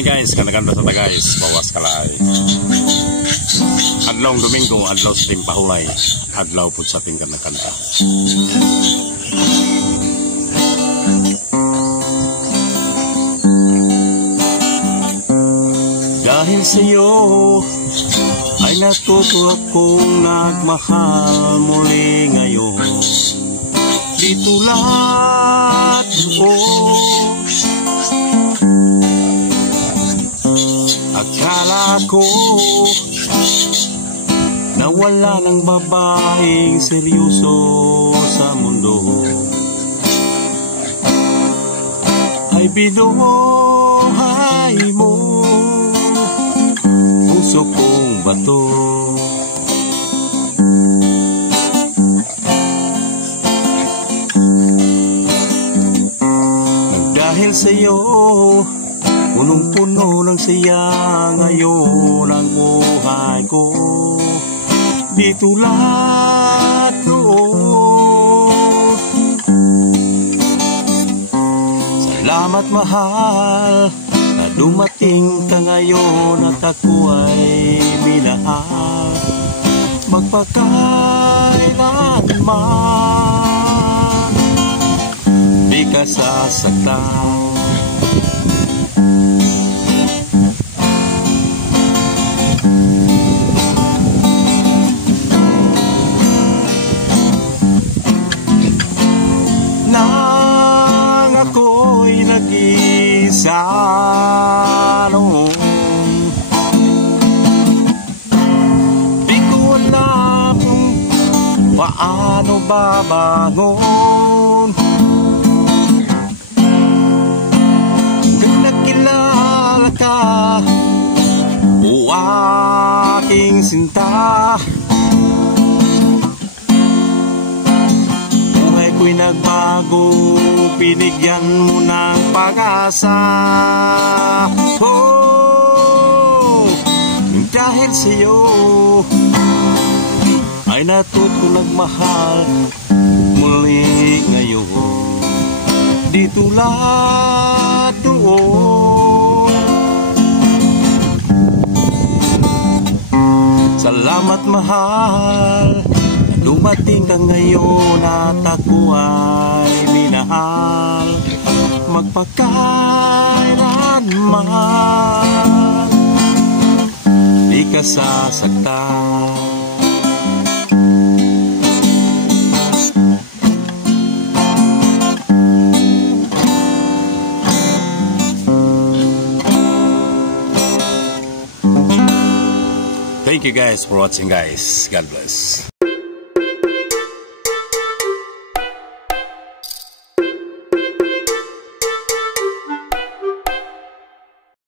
morning guys, kanaganda sa guys, bawas kalay. Adlaw Domingo, adlaw sa ting pahulay, adlaw po sa ting kanaganda. Dahil sa iyo ay natuto akong nagmahal muli ngayon. Di tulad noon, akala ko na wala ng babaeng seryoso sa mundo. Ay binuhay mo puso kong bato. Dahil sa iyo, punong-puno ng saya ngayon ang buhay ko. Di tulad noon. Salamat mahal na dumating ka ngayon at ako ay minahal. Magpakailanman di ka sasaktan. Nang ako'y nag-isa noon, di ko alam kung paano babangon. Nang nakilala ka, o aking sinta, ako'y nagbago, binigyan mo ng pag-asa. Oh, dahil sa iyo ay natuto nagmahal muli ngayon. Di tulad doon. Salamat mahal, dumating ka ngayon at ako ay minahal. Magpakailanman di ka sasaktan. Thank you guys for watching guys. God bless.